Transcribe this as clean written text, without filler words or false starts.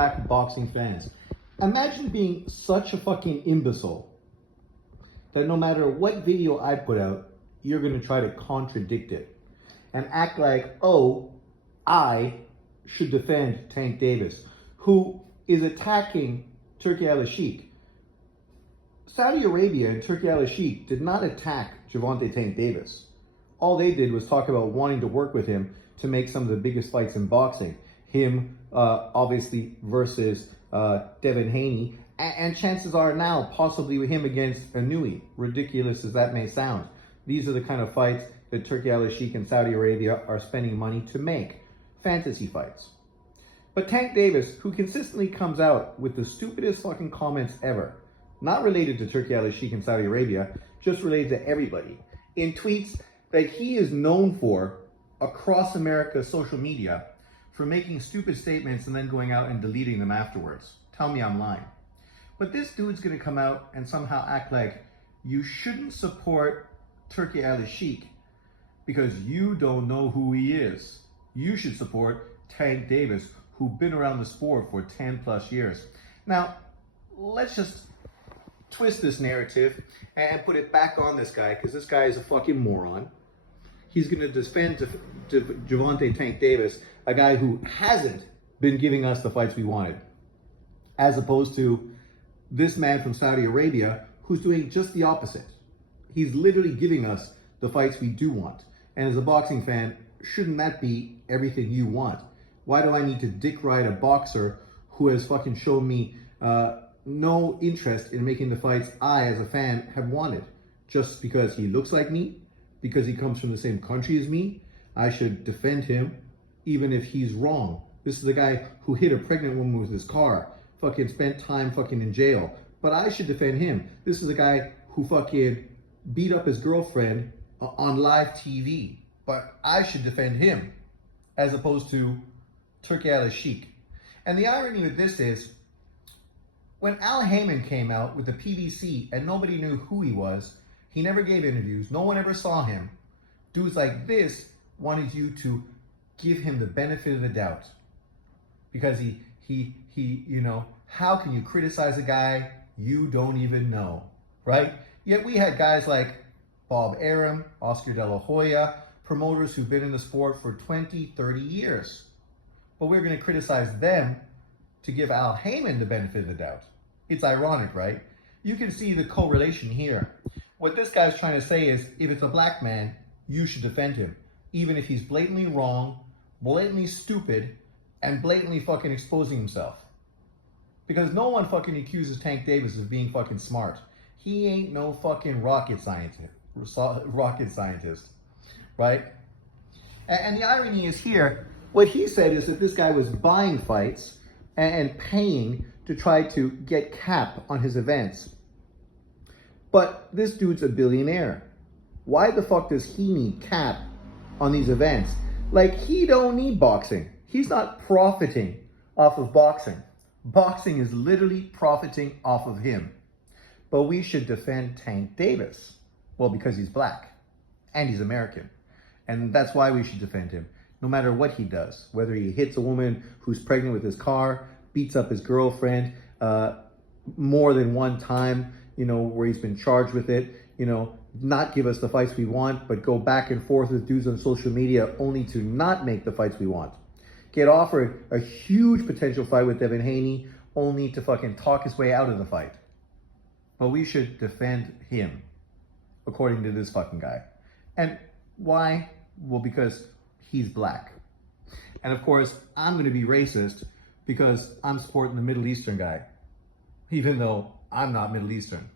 black boxing fans. Imagine being such a fucking imbecile that no matter what video I put out, you're going to try to contradict it and act like, oh, I should defend Tank Davis, who is attacking Turki al-Sheikh. Saudi Arabia and Turki al-Sheikh did not attack Gervonta Tank Davis. All they did was talk about wanting to work with him to make some of the biggest fights in boxing. Him, obviously, versus Devin Haney. And chances are now, possibly with him against Anui, ridiculous as that may sound. These are the kind of fights that Turki al-Sheikh and Saudi Arabia are spending money to make. Fantasy fights. But Tank Davis, who consistently comes out with the stupidest fucking comments ever, not related to Turki al-Sheikh and Saudi Arabia, just related to everybody, in tweets that he is known for across America's social media for making stupid statements and then going out and deleting them afterwards. Tell me I'm lying. But this dude's gonna come out and somehow act like you shouldn't support Turki al-Sheikh because you don't know who he is. You should support Tank Davis, who's been around the sport for 10 plus years. Now, let's just twist this narrative and put it back on this guy, because this guy is a fucking moron. He's going to defend Gervonta Tank Davis, a guy who hasn't been giving us the fights we wanted, as opposed to this man from Saudi Arabia who's doing just the opposite. He's literally giving us the fights we do want. And as a boxing fan, shouldn't that be everything you want? Why do I need to dick ride a boxer who has fucking shown me no interest in making the fights I, as a fan, have wanted? Just because he looks like me? Because he comes from the same country as me? I should defend him, even if he's wrong. This is the guy who hit a pregnant woman with his car, fucking spent time fucking in jail. But I should defend him. This is the guy who fucking beat up his girlfriend on live TV. But I should defend him, as opposed to Turki al-Sheikh. And the irony with this is, when Al Heyman came out with the PBC and nobody knew who he was, he never gave interviews, no one ever saw him. Dudes like this wanted you to give him the benefit of the doubt. Because he, you know, how can you criticize a guy you don't even know, right? Yet we had guys like Bob Arum, Oscar De La Hoya, promoters who've been in the sport for 20, 30 years. But we're going to criticize them to give Al Heyman the benefit of the doubt. It's ironic, right? You can see the correlation here. What this guy's trying to say is, if it's a black man, you should defend him, even if he's blatantly wrong, blatantly stupid, and blatantly fucking exposing himself. Because no one fucking accuses Tank Davis of being fucking smart. He ain't no fucking rocket scientist, right? And the irony is here, what he said is that this guy was buying fights and paying to try to get cap on his events. But this dude's a billionaire. Why the fuck does he need cap on these events? Like, he don't need boxing. He's not profiting off of boxing. Boxing is literally profiting off of him. But we should defend Tank Davis. Well, because he's black and he's American. And that's why we should defend him, no matter what he does. Whether he hits a woman who's pregnant with his car, beats up his girlfriend more than one time, you know, where he's been charged with it, you know, not give us the fights we want, but go back and forth with dudes on social media only to not make the fights we want. Get offered a huge potential fight with Devin Haney only to fucking talk his way out of the fight. But we should defend him, according to this fucking guy. And why? Well, because he's black. And of course, I'm going to be racist because I'm supporting the Middle Eastern guy, even though I'm not Middle Eastern.